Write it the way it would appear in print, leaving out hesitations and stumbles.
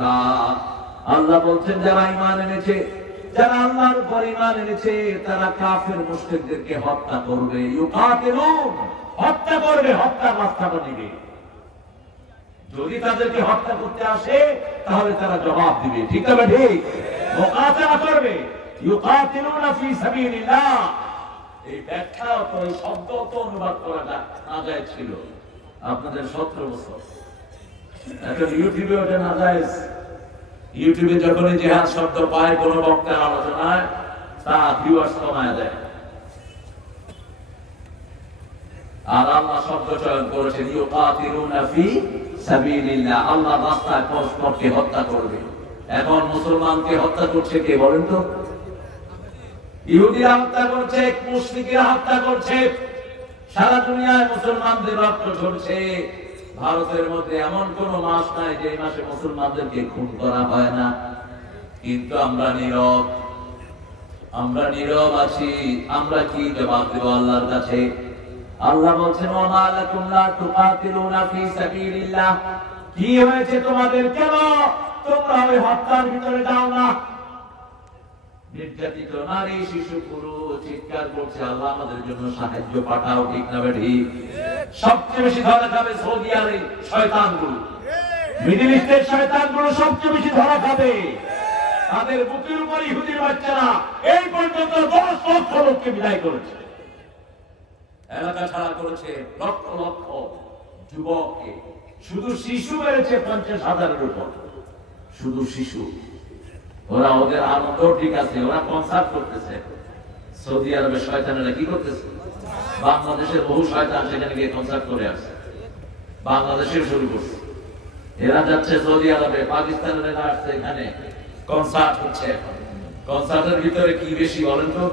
সাবিলিল্লাহ। আল্লাহ বলছেন যারা ঈমান এনেছে, যারা আল্লাহর উপর ঈমান এনেছে, তারা কাফের মুশরিকদেরকে হত্যা করবে। ইউকাতিলুন, হত্যা করবে, হত্যার রাস্তাটা দিবে। যদি তাদেরকে হত্যা করতে আসে তাহলে তারা জবাব দিবে, ঠিক তবে ঠিক মুকাতালা করবে। ইউকাতিলুনা ফি সাবিলিল্লাহ, এই ব্যাখ্যা তো এই শব্দ তো অনুবাদ করা না যায় ছিল আপনাদের 17 বছর। এখন ইউটিউবে ওটা না যায়। ইউটিউবে যখনই জিহাদ শব্দ পায় কোন বক্তার আলোচনায়, তা ভিউয়ার্স কমায় দেয়। আর আল্লাহ শব্দ চয়ন করেছেন ইউকাতিলুনা ফি সাবিলিল্লাহ, আল্লাহর রাস্তায় পরস্পরকে হত্যা করবে। এখন মুসলমানকে হত্যা করছে কে বলেন তো? ইহুদিরা হত্যা করছে, মুশরিকরা হত্যা করছে, সারা দুনিয়ায় মুসলমানদের রক্ত ঝরছে। ভারতের মধ্যে এমন কোন মাস নাই যে মাসে মুসলমানদেরকে খুন করা হয় না, কিন্তু আমরা নীরব। আমরা নীরব আছি। আমরা কি জবাব দেব আল্লাহর কাছে? আল্লাহ বলছেন ওয়া লাকুম লা তুকাতিলুনা ফি সাবিলিল্লাহ, কি হয়েছে তোমাদের, কেন তোমরা ওই হত্যার ভিতরে যাও না? নির্যাতিত নারী, শিশু, পুরুষ চিৎকার করছে আল্লাহ আমাদের জন্য সাহায্য পাঠাও, ঠিক না ঠিক? সবচেয়ে বেশি ধরা যাবে সৌদি আরব শয়তানগুলো, মিডল ইস্টের শয়তানগুলো সবচেয়ে বেশি ধরা খাবে। তাদের বুকের উপর ইহুদির বাচ্চারা এই পর্যন্ত 10 লক্ষ লোককে বিদায় করেছে, এলাকা ছাড়া করেছে, লক্ষ লক্ষ যুবককে। শুধু শিশু বেড়েছে 50,000-এর উপর, শুধু শিশু। ওরা ওদের আনন্দ ঠিক আছে, ওরা কনসার্ট করতেছে। সৌদি আরবের শয়তানেরা কি করতেছে? বাংলাদেশের বহু শয়তান সেখানে গিয়ে কনসার্ট করে আসছে, বাংলাদেশের শুরু করছে। এরা যাচ্ছে সৌদি আরবে, পাকিস্তানের এরা আসছে, এখানে কনসার্ট হচ্ছে। কনসার্টের ভিতরে কি বেশি বলেন তো?